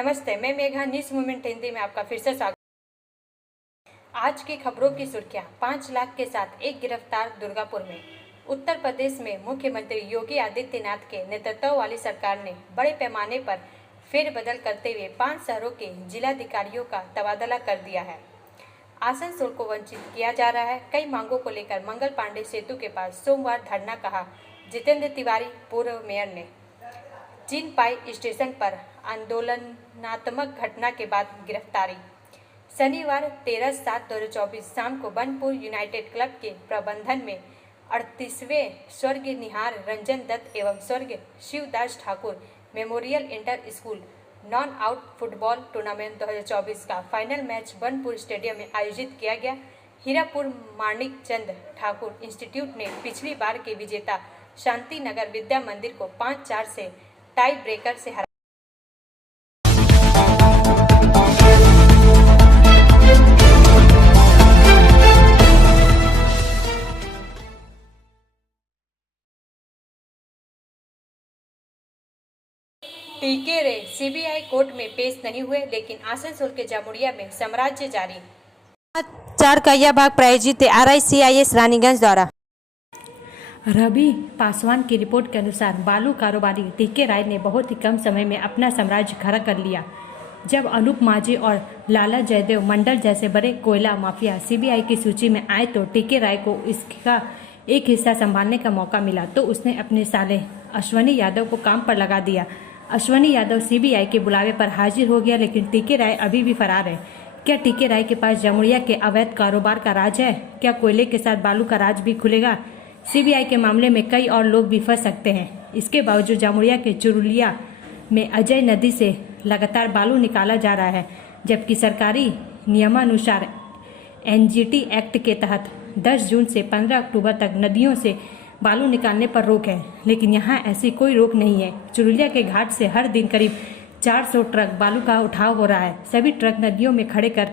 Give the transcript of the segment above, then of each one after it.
नमस्ते, मैं Megha news movement Hindi में आपका फिर से स्वागत। आज की खबरों की सुर्खियां। 5 लाख के साथ एक गिरफ्तार दुर्गापुर में। उत्तर प्रदेश में मुख्यमंत्री योगी आदित्यनाथ के नेतृत्व वाली सरकार ने बड़े पैमाने पर फेरबदल करते हुए 5 शहरों के जिलाधिकारियों का तबादला कर दिया है। आसनसोल को वंचित किया जा रहा है। कई मांगों को लेकर मंगल पांडे सेतु के पास सोमवार धरना, कहा जितेंद्र तिवारी, पूर्व मेयर ने। जीनपाई स्टेशन पर आंदोलनात्मक घटना के बाद गिरफ्तारी। शनिवार 13/7/2024 शाम को बनपुर यूनाइटेड क्लब के प्रबंधन में 38वें स्वर्गीय निहार रंजन दत्त एवं स्वर्गीय Shivdas Thakur memorial inter school non out football tournament 2024 का फाइनल मैच बनपुर स्टेडियम में आयोजित किया गया। हीरापुर माणिक चंद ठाकुर इंस्टीट्यूट ने पिछली बार के विजेता शांति नगर विद्या मंदिर को 5-4 से टाई ब्रेकर से हरा। टीके रे सीबीआई कोर्ट में पेश नहीं हुए, लेकिन आसनसोल के जामुड़िया में साम्राज्य जारी। 4 का यह भाग प्रायोजित RICIS रानीगंज द्वारा। रवि पासवान की रिपोर्ट के अनुसार बालू कारोबारी टीके राय ने बहुत ही कम समय में अपना साम्राज्य खड़ा कर लिया। जब अनूप माझी और लाला जयदेव मंडल जैसे बड़े कोयला माफिया सीबीआई की सूची में आए तो टीके राय को इसका एक हिस्सा संभालने का मौका मिला तो उसने अपने साले अश्वनी यादव को काम पर लगा दिया। अश्वनी यादव सीबीआई के बुलावे पर हाजिर हो गया, लेकिन टीके राय अभी भी फरार है। क्या टीके राय के पास जामुड़िया के अवैध कारोबार का राज है? क्या कोयले के साथ बालू का राज भी खुलेगा? सीबीआई के मामले में कई और लोग भी फंस सकते हैं। इसके बावजूद जामुड़िया के चुरुलिया में अजय नदी से लगातार बालू निकाला जा रहा है, जबकि सरकारी नियमानुसार NGT एक्ट के तहत 10 जून से 15 अक्टूबर तक नदियों से बालू निकालने पर रोक है, लेकिन यहाँ ऐसी कोई रोक नहीं है। चुरुलिया के घाट से हर दिन करीब 400 ट्रक बालू का उठाव हो रहा है। सभी ट्रक नदियों में खड़े कर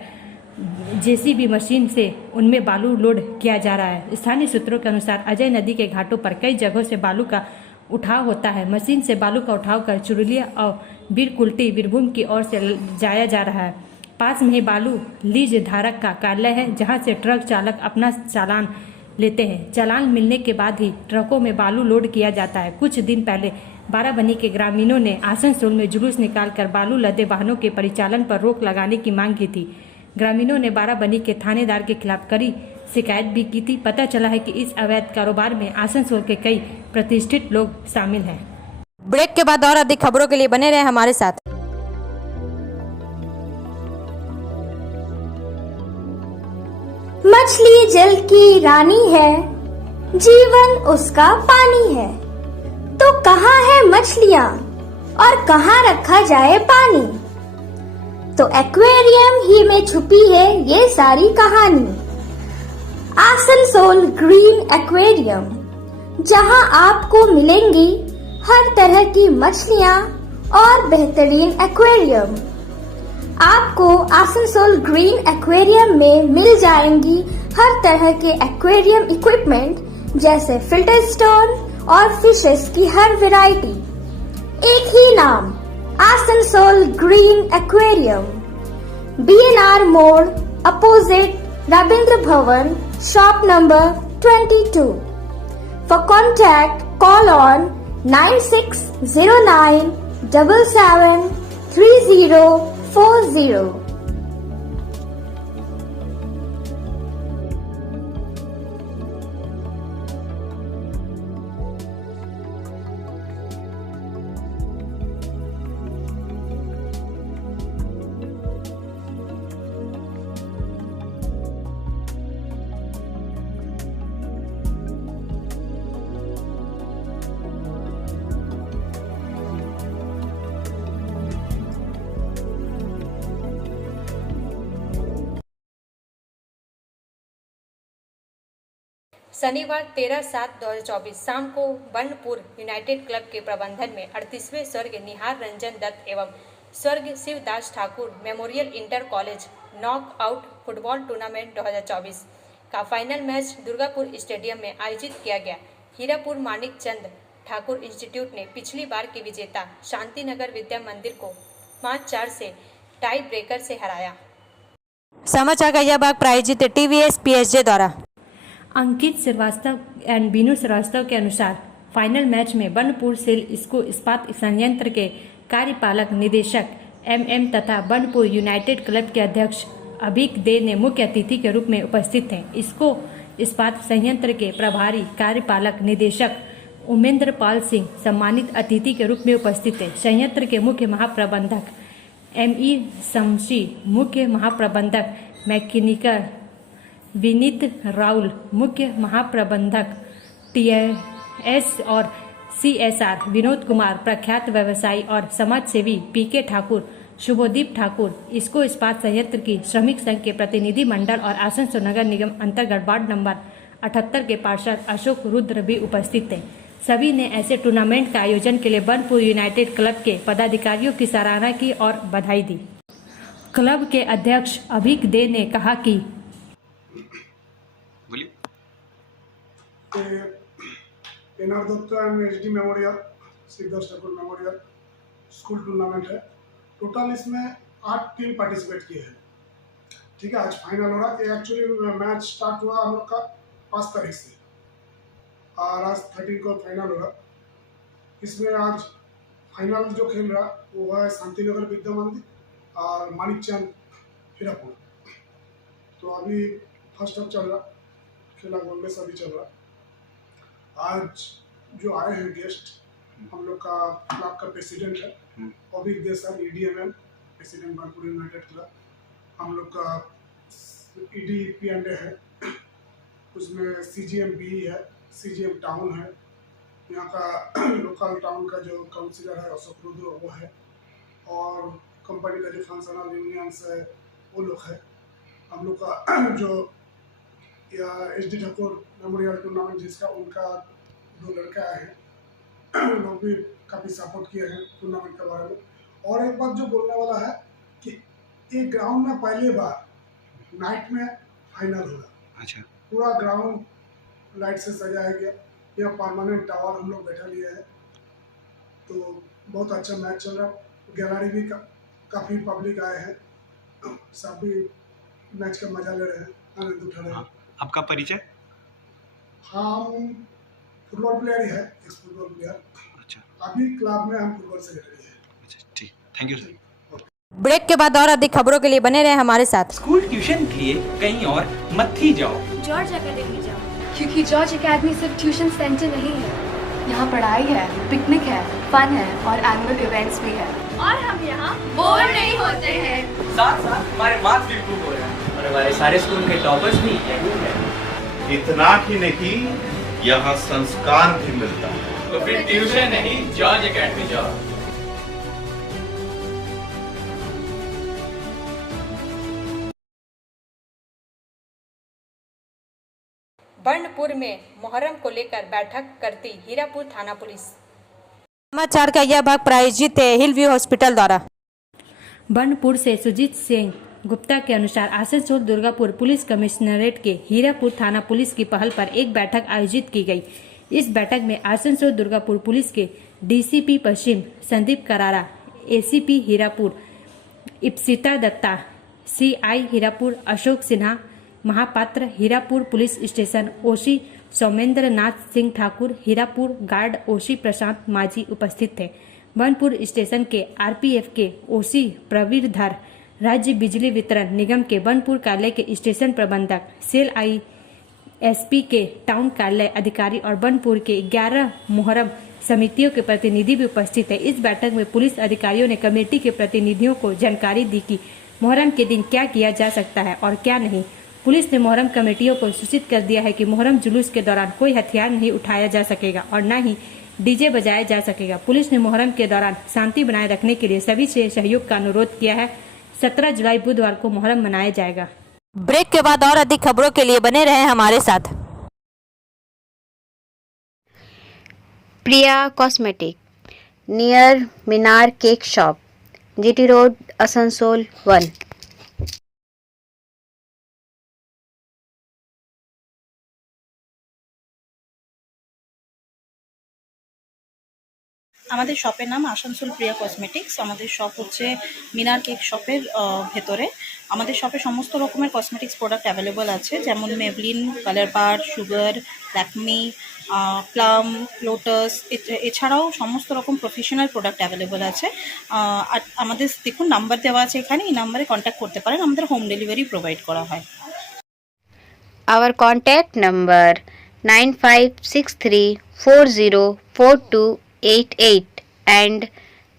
JCB मशीन से उनमें बालू लोड किया जा रहा है। स्थानीय सूत्रों के अनुसार अजय नदी के घाटों पर कई जगहों से बालू का उठाव होता है। मशीन से बालू का उठाव कर चुरुलिया और बीरकुल्टी बीरभूम की ओर से जाया जा रहा है। पास में ही बालू लीज धारक का कार्यालय है, जहां से ट्रक चालक अपना चालान लेते हैं। चालान मिलने के बाद ही ट्रकों में बालू लोड किया जाता है। कुछ दिन पहले बाराबनी के ग्रामीणों ने आसनसोल में जुलूस निकालकर बालू लदे वाहनों के परिचालन पर रोक लगाने की मांग की थी। ग्रामीणों ने बाराबनी के थानेदार के खिलाफ कड़ी शिकायत भी की थी। पता चला है कि इस अवैध कारोबार में आसनसोल के कई प्रतिष्ठित लोग शामिल हैं। ब्रेक के बाद और अधिक खबरों के लिए बने रहे हमारे साथ। मछली जल की रानी है, जीवन उसका पानी है। तो कहाँ है मछलियाँ और कहाँ रखा जाए पानी? तो एक्वेरियम ही में छुपी है ये सारी कहानी। आसनसोल ग्रीन एक्वेरियम, जहाँ आपको मिलेंगी हर तरह की मछलियाँ और बेहतरीन एक्वेरियम। आपको आसनसोल ग्रीन एक्वेरियम में मिल जाएंगी हर तरह के एक्वेरियम इक्विपमेंट, जैसे फिल्टर स्टोन और फिशेस की हर वैरायटी। एक ही नाम, आसनसोल ग्रीन एक्वेरियम। BNR मोड़ opposite Ravindra Bhavan, shop number 22। For contact call on 9609 77 3040। शनिवार 13/7/2024 शाम को बनपुर यूनाइटेड क्लब के प्रबंधन में 38वें स्वर्गीय निहार रंजन दत्त एवं स्वर्गीय Shivdas Thakur memorial inter college knock out football tournament 2024 का फाइनल मैच दुर्गापुर स्टेडियम में आयोजित किया गया। हीरापुर माणिक चंद ठाकुर इंस्टीट्यूट ने पिछली बार की विजेता शांति नगर विद्या मंदिर को 5-4 से टाई ब्रेकर से हराया। समाचार का यह भाग प्रायोजित टीवीएस पीएसजे द्वारा। अंकित श्रीवास्तव एंड बीनू श्रीवास्तव के अनुसार फाइनल मैच में बनपुर सेल इसको इस्पात संयंत्र के कार्यपालक निदेशक एमएम तथा बनपुर यूनाइटेड क्लब के अध्यक्ष अभिक दे ने मुख्य अतिथि के रूप में उपस्थित थे। इसको इस्पात संयंत्र के प्रभारी कार्यपालक निदेशक उमेंद्र पाल सिंह सम्मानित अतिथि के रूप में उपस्थित थे। संयंत्र के मुख्य महाप्रबंधक एमई शमशी, मुख्य महाप्रबंधक मैकेनिकल विनीत राउल, मुख्य महाप्रबंधक टीएस और सीएसआर विनोद कुमार, प्रख्यात व्यवसायी और समाज सेवी पीके ठाकुर, शुभोदीप ठाकुर, इसको इस्पात संयंत्र की श्रमिक संघ के प्रतिनिधि मंडल और आसनसोल नगर निगम अंतर्गत वार्ड नंबर 78 के पार्षद अशोक रुद्र भी उपस्थित थे। सभी ने ऐसे टूर्नामेंट का आयोजन के लिए बनपुर यूनाइटेड क्लब के पदाधिकारियों की सराहना की और बधाई दी। क्लब के अध्यक्ष अभिक दे ने कहा कि NR Dutt and HD memorial, Siddharth Thakur memorial school tournament है। टोटल इसमें 8 टीम पार्टिसिपेट किए हैं। ठीक है, आज फाइनल हो रहा है। एक्चुअली मैच स्टार्ट हुआ हम लोग का 5 तारीख से और आज 13 को फाइनल हो रहा। इसमें आज फाइनल जो खेल रहा वो है शांतिनगर विद्या मंदिर और मानिकचंद हीरापुर। तो अभी फर्स्ट अप चल रहा, खेला गोल सभी चल रहा। आज जो आए हैं गेस्ट, हम लोग का क्लब का प्रेसिडेंट है Abhik De sir, EDMM president Banpur united club. हम लोग का ED P&A है, उसमें CGM BE है, CGM टाउन है, यहाँ का लोकल टाउन का जो काउंसिलर है अशोक रुद्र वो है, और कंपनी का जो फंक्शनल यूनियंस है वो लोग है। हम लोग का जो HD ठाकुर मेमोरियल टूर्नामेंट जिसका, उनका 2 लड़के आए हैं, लोग भी काफ़ी सपोर्ट किए हैं टूर्नामेंट के बारे में। और एक बात जो बोलने वाला है कि एक ग्राउंड में पहली बार नाइट में फाइनल होगा। अच्छा। पूरा ग्राउंड लाइट से सजाया गया, यह परमानेंट टावर हम लोग बैठा लिए हैं। तो बहुत अच्छा मैच चल रहा। गैलरी भी काफ़ी पब्लिक आए हैं, सब भी मैच का मजा ले रहे हैं, आनंद उठा रहे हैं। आपका परिचय? हाँ, हम फुटबॉल प्लेयर ही है, एक्स फुटबॉल प्लेयर। अच्छा। अभी क्लब में हम फुटबॉल सेक्रेटरी है। अच्छा, ठीक, थैंक यू सर। ब्रेक के बाद और अधिक खबरों के लिए बने रहे हमारे साथ। स्कूल ट्यूशन के लिए कहीं और मत ही जाओ, जॉर्ज एकेडमी जाओ, क्योंकि जॉर्ज एकेडमी सिर्फ ट्यूशन सेंटर नहीं है। यहाँ पढ़ाई है, पिकनिक है, फन है और एनुअल इवेंट्स भी है। और हम यहाँ बोर नहीं होते हैं। साथ साथ हमारे मार्क्स भी इम्प्रूव हो रहे हैं और हमारे सारे स्कूल के टॉपर्स भी यही हैं। इतना ही नहीं, यहाँ संस्कार भी मिलता है। तो फिर ट्यूशन नहीं, जॉर्ज एकेडमी जाओ। बर्नपुर में मुहर्रम को लेकर बैठक करती हीरापुर थाना पुलिस। समाचार का यह भाग प्रायोजित है हिल व्यू हॉस्पिटल द्वारा। बर्नपुर से सुजीत सिंह गुप्ता के अनुसार आसनसोल दुर्गापुर पुलिस कमिश्नरेट के हीरापुर थाना पुलिस की पहल पर एक बैठक आयोजित की गई। इस बैठक में आसनसोल दुर्गापुर पुलिस के DCP पश्चिम Sandeep Karara, ACP Hirapur Ipsita Datta, CI Hirapur Ashok Sinha, Mahapatra Hirapur police station OC Soumendra Nath Singh Thakur, Hirapur guard OC Prashant Majhi उपस्थित थे। बनपुर स्टेशन के RPF के OC प्रवीर धर, राज्य बिजली वितरण निगम के बनपुर कार्यालय के स्टेशन प्रबंधक, सेल ISP के टाउन कार्यालय अधिकारी और बनपुर के 11 मुहर्रम समितियों के प्रतिनिधि भी उपस्थित है। इस बैठक में पुलिस अधिकारियों ने कमेटी के प्रतिनिधियों को जानकारी दी कि मुहर्रम के दिन क्या किया जा सकता है और क्या नहीं। पुलिस ने मुहर्रम कमेटियों को सूचित कर दिया है कि मुहर्रम जुलूस के दौरान कोई हथियार नहीं उठाया जा सकेगा और न ही DJ बजाया जा सकेगा। पुलिस ने मुहर्रम के दौरान शांति बनाए रखने के लिए सभी से सहयोग का अनुरोध किया है। 17 जुलाई बुधवार को मुहर्रम मनाया जाएगा। ब्रेक के बाद और अधिक खबरों के लिए बने रहे हमारे साथ। Priya cosmetic near Minar cake shop, GT road, Asansol 1। আমাদের শপের নাম আসানসোল প্রিয়া কসমেটিক্স। আমাদের শপ হচ্ছে মিনার কেক শপের ভেতরে। আমাদের শপে সমস্ত রকমের কসমেটিক্স প্রোডাক্ট অ্যাভেলেবল আছে, যেমন মেবলিন, কালার বার, সুগার, ল্যাকমি, প্লাম, লোটাস, এছাড়াও সমস্ত রকম প্রফেশনাল প্রোডাক্ট অ্যাভেলেবল আছে। আর আমাদের দেখুন নাম্বার দেওয়া আছে এখানে, এই নাম্বারে কন্ট্যাক্ট করতে পারেন। আমাদের হোম ডেলিভারি প্রোভাইড করা হয়। Our contact number 9563404288 and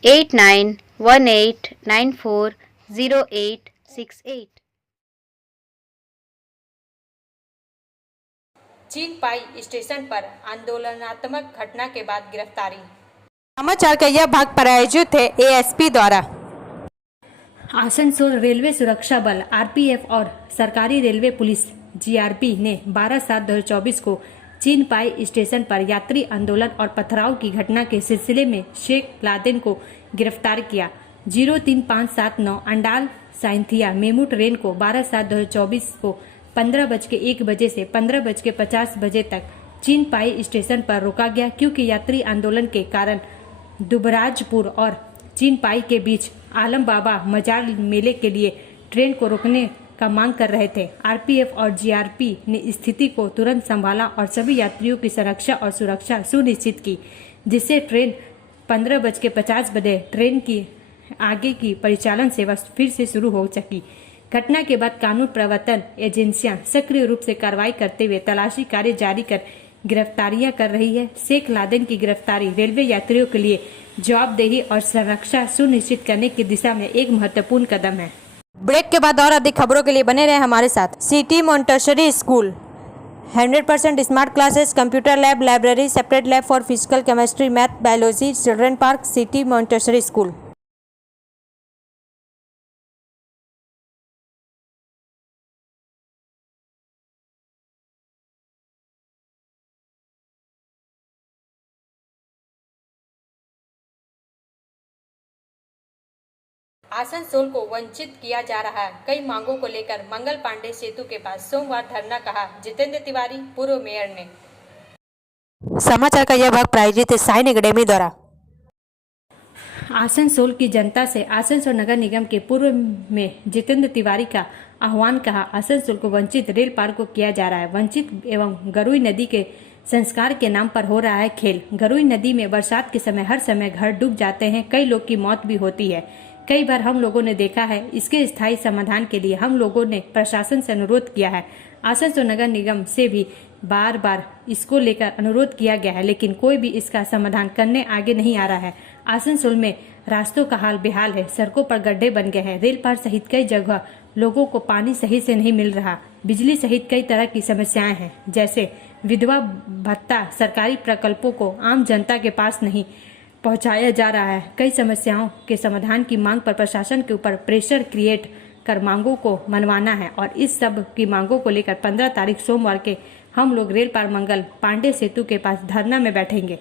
8918940868। चीन पाई स्टेशन पर आंदोलनात्मक घटना के बाद गिरफ्तारी। समाचार का यह भाग प्रायोजित है एएसपी द्वारा। आसनसोल रेलवे सुरक्षा बल आरपीएफ और सरकारी रेलवे पुलिस जीआरपी ने 12/7/2024 को चीन पाई स्टेशन पर यात्री आंदोलन और पथराव की घटना के सिलसिले में शेख लादेन को गिरफ्तार किया। 03579 अंडाल साइंथिया मेमू ट्रेन को 12/7/2024 को 15:01 बजे से 15:50 तक चीन पाई स्टेशन पर रोका गया, क्योंकि यात्री आंदोलन के कारण दुबराजपुर और चीन पाई के बीच आलम बाबा मजार मेले के लिए ट्रेन को रोकने का मांग कर रहे थे। आरपीएफ और जीआरपी ने स्थिति को तुरंत संभाला और सभी यात्रियों की संरक्षा और सुरक्षा सुनिश्चित की, जिससे ट्रेन 15:50 बजे ट्रेन की आगे की परिचालन सेवा फिर से शुरू हो सकी। घटना के बाद कानून प्रवर्तन एजेंसियां सक्रिय रूप से कार्रवाई करते हुए तलाशी कार्य जारी कर गिरफ्तारियां कर रही है। शेख लादेन की गिरफ्तारी रेलवे यात्रियों के लिए जवाबदेही और संरक्षा सुनिश्चित करने की दिशा में एक महत्वपूर्ण कदम है। ब्रेक के बाद और अधिक खबरों के लिए बने रहे हमारे साथ। City Montessori school 100% smart classes, computer lab, library, separate lab for physical, chemistry, math, biology, children park, city Montessori school. Asansol को वंचित किया जा रहा है। कई मांगों को लेकर मंगल पांडे सेतु के पास सोमवार धरना, कहा जितेंद्र तिवारी, पूर्व मेयर ने। समाचार का यह भाग प्रायोजित है साइन एकेडमी द्वारा। आसनसोल की जनता से आसनसोल नगर निगम के पूर्व में जितेंद्र तिवारी का आह्वान, कहा आसनसोल को वंचित रेल पार्क को किया जा रहा है। वंचित एवं गरुई नदी के संस्कार के नाम पर हो रहा है खेल। गरुई नदी में बरसात के समय हर समय घर डूब जाते हैं, कई लोग की मौत भी होती है। कई बार हम लोगों ने देखा है। इसके स्थायी समाधान के लिए हम लोगों ने प्रशासन से अनुरोध किया है। आसनसोल नगर निगम से भी बार बार इसको लेकर अनुरोध किया गया है, लेकिन कोई भी इसका समाधान करने आगे नहीं आ रहा है। आसनसोल में रास्तों का हाल बेहाल है, सड़कों पर गड्ढे बन गए हैं। रेल पार सहित कई जगह लोगों को पानी सही से नहीं मिल रहा। बिजली सहित कई तरह की समस्याएं हैं, जैसे विधवा भत्ता सरकारी प्रकल्पों को आम जनता के पास नहीं पहुंचाया जा रहा है। कई समस्याओं के समाधान की मांग पर प्रशासन के ऊपर प्रेशर क्रिएट कर मांगों को मनवाना है, और इस सब की मांगों को लेकर 15 तारीख सोमवार के हम लोग रेल पार मंगल पांडे सेतु के पास धरना में बैठेंगे।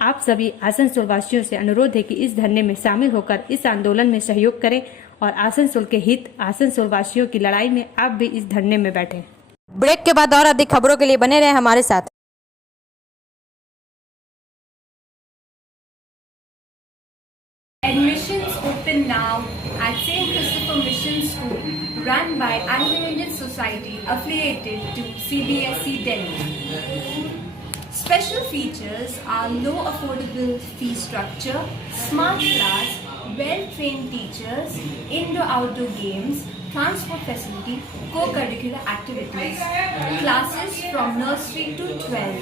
आप सभी आसनसोल वासियों से अनुरोध है कि इस धरने में शामिल होकर इस आंदोलन में सहयोग करें और आसनसोल के हित, आसनसोल वासियों की लड़ाई में आप भी इस धरने में बैठें। ब्रेक के बाद और अधिक खबरों के लिए बने रहे हमारे साथ। Admissions open now at St. Christopher Mission School, run by Anglo-Indian Society affiliated to CBSE Delhi. Special features are low affordable fee structure, smart class, well-trained teachers, indoor-outdoor games, transport facility, co-curricular activities, classes from nursery to 12.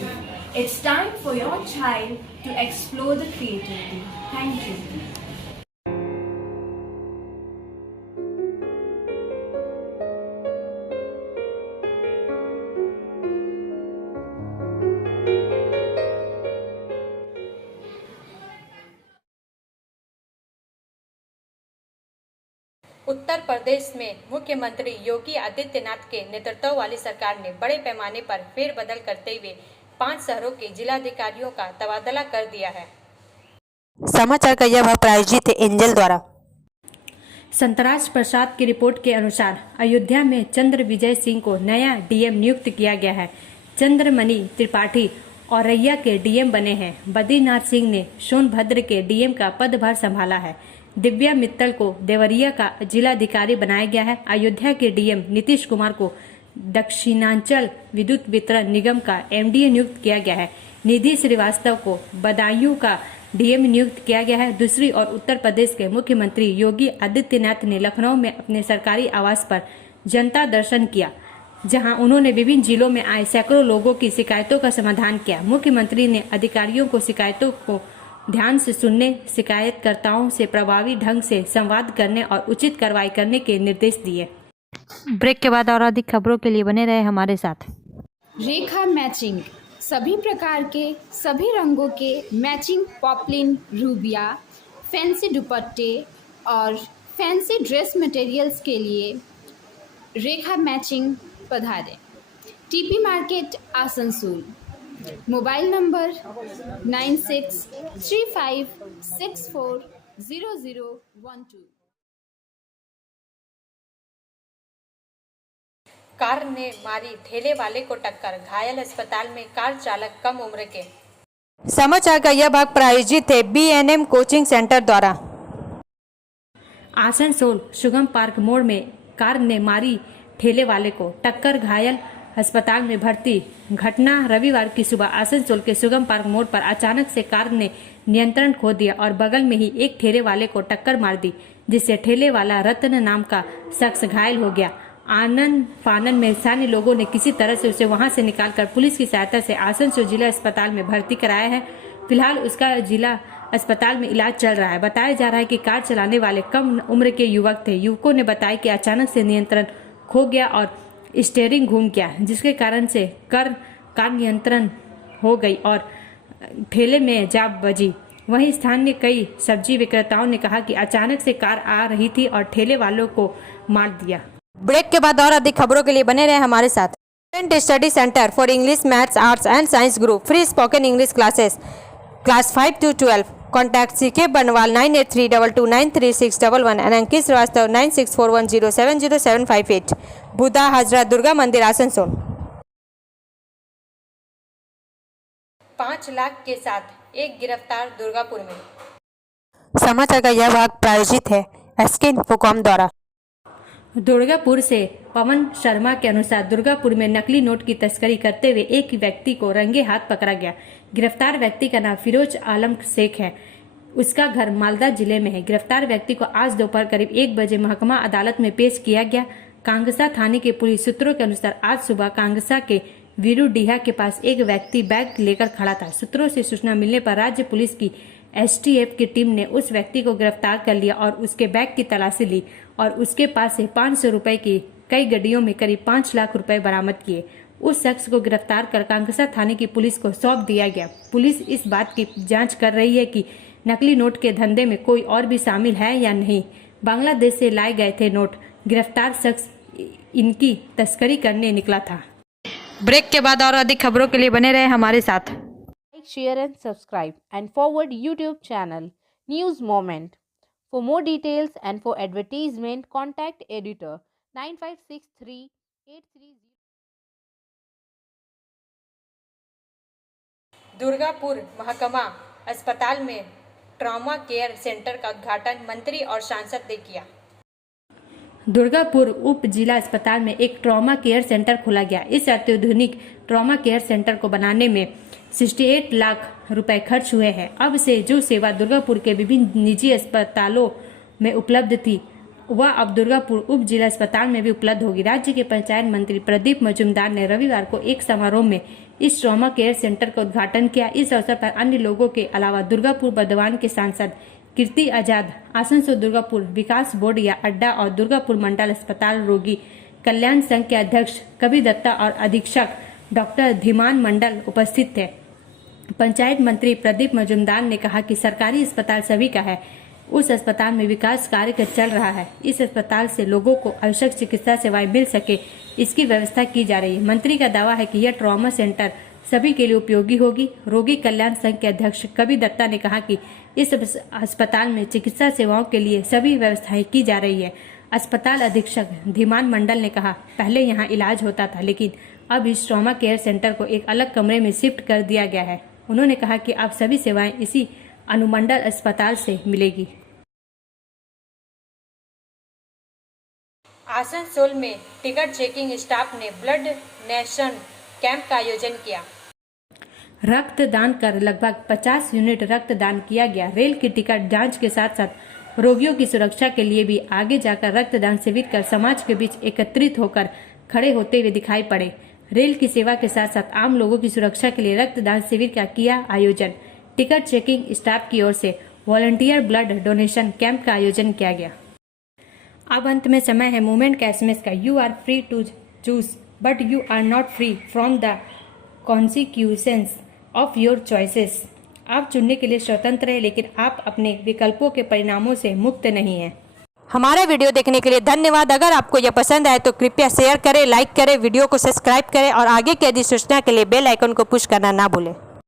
It's time for your child to explore the creativity. Thank you. Uttar Pradesh में मुख्यमंत्री योगी आदित्यनाथ के नेतृत्व वाली सरकार ने बड़े पैमाने पर फेरबदल करते हुए 5 शहरों के जिलाधिकारियों का तबादला कर दिया है। समाचार का यह भाग प्रायोजित है एंजल द्वारा। संतराज प्रसाद की रिपोर्ट के अनुसार अयोध्या में चंद्र विजय सिंह को नया डीएम नियुक्त किया गया है। चंद्रमणि त्रिपाठी औरैया के डीएम बने हैं। बद्रीनाथ सिंह ने सोनभद्र के डीएम का पदभार संभाला है। दिव्या मित्तल को देवरिया का जिलाधिकारी बनाया गया है। अयोध्या के डीएम नीतीश कुमार को दक्षिणांचल विद्युत वितरण निगम का एमडीए नियुक्त किया गया है। निधि श्रीवास्तव को बदायूं का डीएम नियुक्त किया गया है। दूसरी ओर उत्तर प्रदेश के मुख्यमंत्री योगी आदित्यनाथ ने लखनऊ में अपने सरकारी आवास पर जनता दर्शन किया, जहां उन्होंने विभिन्न जिलों में आए सैकड़ों लोगों की शिकायतों का समाधान किया। मुख्यमंत्री ने अधिकारियों को शिकायतों को ध्यान से सुनने, शिकायतकर्ताओं से प्रभावी ढंग से संवाद करने और उचित कार्रवाई करने के निर्देश दिए। ब्रेक के बाद और अधिक खबरों के लिए बने रहे हमारे साथ। रेखा मैचिंग, सभी प्रकार के सभी रंगों के मैचिंग पॉपलिन, रूबिया, फैंसी दुपट्टे और फैंसी ड्रेस मटेरियल्स के लिए रेखा मैचिंग पधारें। TP market Asansol. Mobile number 9635640012। Car ने मारी ठेले वाले को टक्कर, घायल अस्पताल में कार चालक कम उम्र के। समाचार का यह भाग प्रायोजित है बीएनएम कोचिंग सेंटर द्वारा। आसनसोल सुगम पार्क मोड़ में कार ने मारी ठेले वाले को टक्कर, घायल अस्पताल में भर्ती। घटना रविवार की सुबह आसनसोल के सुगम पार्क मोड़ पर अचानक से कार ने नियंत्रण खो दिया और बगल में ही एक ठेले वाले को टक्कर मार दी, जिससे ठेले वाला रत्न नाम का शख्स घायल हो गया। आनन फानन में स्थानीय लोगों ने किसी तरह से उसे वहां से निकालकर पुलिस की सहायता से आसनसोल जिला अस्पताल में भर्ती कराया है। फिलहाल उसका जिला अस्पताल में इलाज चल रहा है। बताया जा रहा है कि कार चलाने वाले कम उम्र के युवक थे। युवकों ने बताया कि अचानक से नियंत्रण खो गया और स्टीयरिंग घूम गया, जिसके कारण से कार नियंत्रण हो गई और ठेले में जा बजी। वहीं स्थानीय कई सब्जी विक्रेताओं ने कहा कि अचानक से कार आ रही थी और ठेले वालों को मार दिया। ब्रेक के बाद और अधिक खबरों के लिए बने रहे हमारे साथ। Student study centre for English, maths, arts and science group, free spoken English classes, class 5 to 12। Contact CK Banwal 9832293611 and Ankit Srivastava 9641070758। Budha Hajra Durga मंदिर आसनसोल। 5 लाख के साथ एक गिरफ्तार दुर्गापुर में। समाचार का यह भाग प्रायोजित है एसके इन्फोकॉम द्वारा। दुर्गापुर से पवन शर्मा के अनुसार दुर्गापुर में नकली नोट की तस्करी करते हुए एक व्यक्ति को रंगे हाथ पकड़ा गया। गिरफ्तार व्यक्ति का नाम फिरोज आलम शेख है। उसका घर मालदा जिले में है। गिरफ्तार व्यक्ति को आज दोपहर करीब 1 बजे महकमा अदालत में पेश किया गया। कांगसा थाने के पुलिस सूत्रों के अनुसार आज सुबह कांगसा के वीरूडीहा के पास एक व्यक्ति बैग लेकर खड़ा था। सूत्रों से सूचना मिलने पर राज्य पुलिस की एसटीएफ की टीम ने उस व्यक्ति को गिरफ्तार कर लिया और उसके बैग की तलाशी ली और उसके पास से 500 रुपए की कई गड्डियों में करीब 5 लाख रुपए बरामद किए। उस शख्स को गिरफ्तार कर कांगसा थाने की पुलिस को सौंप दिया गया। पुलिस इस बात की जांच कर रही है कि नकली नोट के धंधे में कोई और भी शामिल है या नहीं। बांग्लादेश से लाए गए थे नोट। गिरफ्तार शख्स इनकी तस्करी करने निकला था। ब्रेक के बाद और अधिक खबरों के लिए बने रहे हमारे साथ। Like, share and subscribe and forward YouTube channel News Moment. For more details and for advertisement, contact editor 956383. Durgapur महकमा अस्पताल में ट्रॉमा केयर सेंटर का उद्घाटन मंत्री और सांसद ने किया। दुर्गापुर उप जिला अस्पताल में एक ट्रॉमा केयर सेंटर खोला गया। इस अत्याधुनिक ट्रॉमा केयर सेंटर को बनाने में 68 लाख रुपए खर्च हुए हैं। अब से जो सेवा दुर्गापुर के विभिन्न निजी अस्पतालों में उपलब्ध थी, वह अब दुर्गापुर उप जिला अस्पताल में भी उपलब्ध होगी। राज्य के पंचायत मंत्री प्रदीप मजूमदार ने रविवार को एक समारोह में इस ट्रॉमा केयर सेंटर का उद्घाटन किया। इस अवसर पर अन्य लोगों के अलावा दुर्गापुर बर्दवान के सांसद कीर्ति आजाद, आसनसोल दुर्गापुर विकास बोर्ड या अड्डा और दुर्गापुर मंडल अस्पताल रोगी कल्याण संघ के अध्यक्ष कबीर दत्ता और अधीक्षक डॉक्टर धीमान मंडल उपस्थित थे। पंचायत मंत्री प्रदीप मजूमदार ने कहा कि सरकारी अस्पताल सभी का है। उस अस्पताल में विकास कार्य चल रहा है। इस अस्पताल से लोगों को आवश्यक चिकित्सा सेवाएं मिल सके, इसकी व्यवस्था की जा रही है। मंत्री का दावा है कि यह ट्रॉमा सेंटर सभी के लिए उपयोगी होगी। रोगी कल्याण संघ के अध्यक्ष कबीर दत्ता ने कहा कि इस अस्पताल में चिकित्सा सेवाओं के लिए सभी व्यवस्थाएं की जा रही है। अस्पताल अधीक्षक धीमान मंडल ने कहा, पहले यहाँ इलाज होता था, लेकिन अब इस ट्रॉमा केयर सेंटर को एक अलग कमरे में शिफ्ट कर दिया गया है। उन्होंने कहा कि अब सभी सेवाएं इसी अनुमंडल अस्पताल से मिलेगी। आसनसोल में टिकट चेकिंग स्टाफ ने ब्लड डोनेशन कैंप का आयोजन किया। रक्तदान कर लगभग 50 यूनिट रक्तदान किया गया। रेल की टिकट जांच के साथ साथ रोगियों की सुरक्षा के लिए भी आगे जाकर रक्तदान शिविर कर समाज के बीच एकत्रित होकर खड़े होते हुए दिखाई पड़े। रेल की सेवा के साथ साथ आम लोगों की सुरक्षा के लिए रक्तदान शिविर का किया आयोजन। टिकट चेकिंग स्टाफ की ओर से वॉलंटियर ब्लड डोनेशन कैंप का आयोजन किया गया। अब अंत में समय है मूवमेंट का एसएमएस का। You are free to choose but you are not free from the consequences of your choices. आप चुनने के लिए स्वतंत्र हैं, लेकिन आप अपने विकल्पों के परिणामों से मुक्त नहीं हैं। हमारा वीडियो देखने के लिए धन्यवाद। अगर आपको यह पसंद आए तो कृपया शेयर करें, लाइक करें, वीडियो को सब्सक्राइब करें और आगे की अधिसूचना के लिए बेल आइकन को पुश करना ना भूलें।